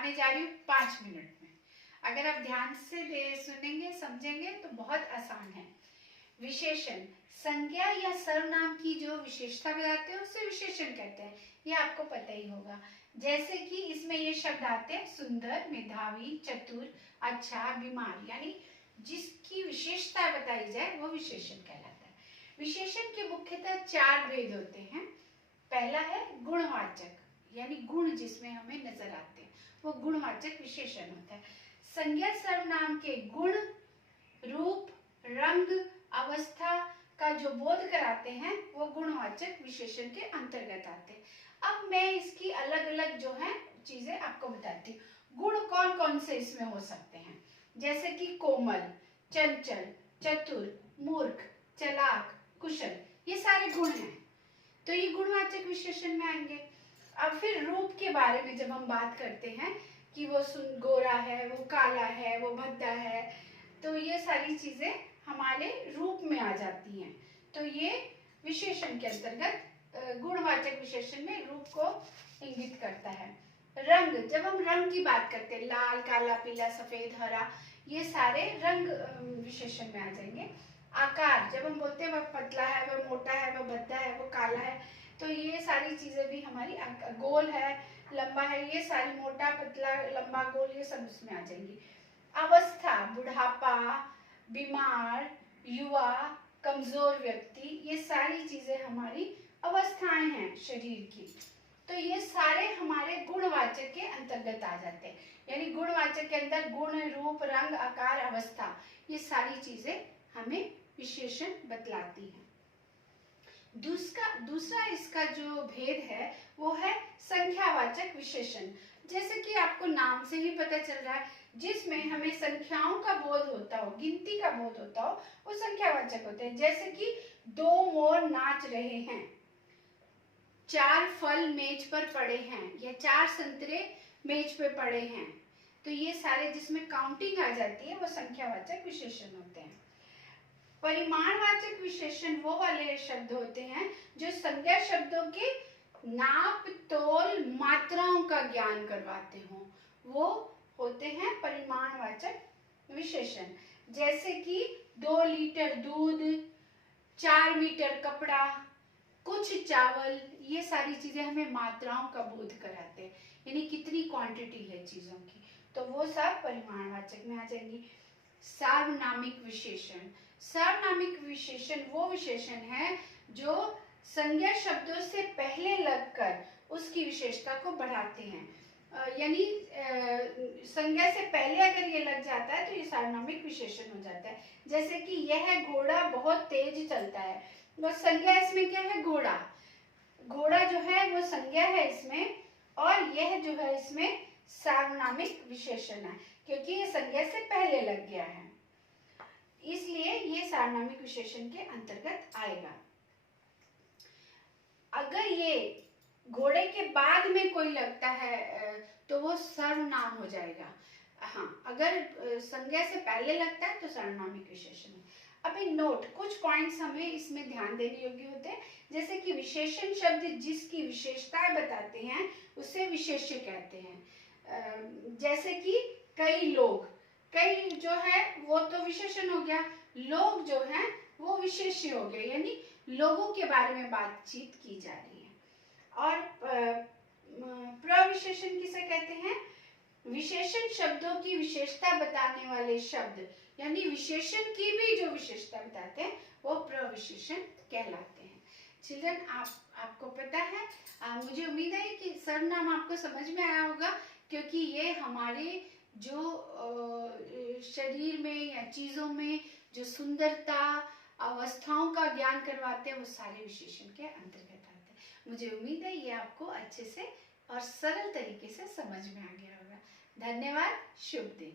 बताने जा रही हूँ 5 मिनट में। अगर आप ध्यान से सुनेंगे समझेंगे तो बहुत आसान है। विशेषण, संज्ञा या सर्वनाम की जो विशेषता बताते हैं उसे विशेषण कहते हैं, ये आपको पता ही होगा। जैसे कि इसमें ये शब्द आते हैं सुंदर, मेधावी, चतुर, अच्छा, बीमार, यानी जिसकी विशेषता बताई जाए वो विशेषण कहलाता है। विशेषण के मुख्यतः 4 भेद होते हैं। पहला है गुणवाचक, यानी गुण जिसमें हमें नजर आते हैं वो गुणवाचक विशेषण होता है। संज्ञा सर्वनाम के गुण, रूप, रंग, अवस्था का जो बोध कराते हैं वो गुणवाचक विशेषण के अंतर्गत आते हैं। अब मैं इसकी अलग अलग जो है चीजें आपको बताती हूँ। गुण कौन कौन से इसमें हो सकते हैं, जैसे कि कोमल, चंचल, चतुर, मूर्ख, चालाक, कुशल, ये सारे गुण हैं, तो ये गुणवाचक विशेषण में आएंगे। अब फिर रूप के बारे में जब हम बात करते हैं कि वो गोरा है, वो काला है, वो भद्दा है, तो ये सारी चीजें हमारे रूप में आ जाती हैं, तो ये विशेषण के अंतर्गत गुणवाचक विशेषण में रूप को इंगित करता है। रंग, जब हम रंग की बात करते हैं, लाल, काला, पीला, सफेद, हरा, ये सारे रंग विशेषण में आ जाएंगे। आकार, जब हम बोलते हैं वह पतला है, वह मोटा है, वह भद्दा है, वो काला है, तो ये सारी चीजें भी हमारी, गोल है, लंबा है, ये सारी, मोटा, पतला, लंबा, गोल, ये सब इसमें आ जाएंगी। अवस्था, बुढ़ापा, बीमार, युवा, कमजोर व्यक्ति, ये सारी चीजें हमारी अवस्थाएं हैं शरीर की, तो ये सारे हमारे गुणवाचक के अंतर्गत आ जाते हैं। यानी गुणवाचक के अंदर गुण, रूप, रंग, आकार, अवस्था, ये सारी चीजें हमें विशेषण बतलाती हैं। दूसरा इसका जो भेद है वो है संख्यावाचक विशेषण। जैसे कि आपको नाम से ही पता चल रहा है, जिसमें हमें संख्याओं का बोध होता हो, गिनती का बोध होता हो, वो संख्यावाचक होते हैं। जैसे कि 2 मोर नाच रहे हैं, 4 फल मेज पर पड़े हैं, या 4 संतरे मेज पे पड़े हैं, तो ये सारे जिसमें काउंटिंग आ जाती है वो संख्यावाचक विशेषण होते हैं। परिमाणवाचक विशेषण वो वाले शब्द होते हैं जो संज्ञा शब्दों के नाप, तोल, मात्राओं का ज्ञान करवाते हों, वो होते हैं परिमाणवाचक विशेषण। जैसे कि 2 लीटर दूध, 4 मीटर कपड़ा, कुछ चावल, ये सारी चीजें हमें मात्राओं का बोध कराते हैं, यानी कितनी क्वांटिटी है चीजों की, तो वो सब परिमाणवाचक में आ जाएंगी। सार्वनामिक विशेषण, सार्वनामिक विशेषण वो विशेषण है जो संज्ञा शब्दों से पहले लगकर उसकी विशेषता को बढ़ाते हैं। यानी संज्ञा से पहले अगर ये लग जाता है तो ये सार्वनामिक विशेषण हो जाता है। जैसे कि यह घोड़ा बहुत तेज चलता है, वो संज्ञा इसमें क्या है, घोड़ा, घोड़ा जो है वो संज्ञा है इसमें, और यह जो है इसमें सार्वनामिक विशेषण है, क्योंकि ये संज्ञा से पहले लग गया है, इसलिए ये सार्वनामिक विशेषण के अंतर्गत आएगा। अगर ये घोड़े के बाद में कोई लगता है तो वो सर्वनाम हो जाएगा। हाँ, अगर संज्ञा से पहले लगता है तो सर्वनामिक विशेषण है। अभी नोट, कुछ पॉइंट्स हमें इसमें ध्यान देने योग्य होते हैं। जैसे कि विशेषण शब्द जिसकी विशेषताएं बताते हैं उसे विशेष्य कहते हैं। जैसे कि कई लोग, कई जो है वो तो विशेषण हो गया, लोग जो हैं वो विशेष्य हो गए, यानी लोगों के बारे में बातचीत की जा रही है। और प्रविशेषण किसे कहते हैं, विशेषण शब्दों की विशेषता बताने वाले शब्द, यानी विशेषण की भी जो विशेषता बताते हैं वो प्रविशेषण कहलाते हैं। चिल्ड्रन, आपको पता है, मुझे उम्मीद है कि सर्वनाम आपको समझ में आया होगा, क्योंकि ये हमारे जो शरीर में या चीजों में जो सुंदरता, अवस्थाओं का ज्ञान करवाते हैं वो सारे विशेषण के अंतर्गत आते हैं। मुझे उम्मीद है ये आपको अच्छे से और सरल तरीके से समझ में आ गया होगा। धन्यवाद, शुभ दिन।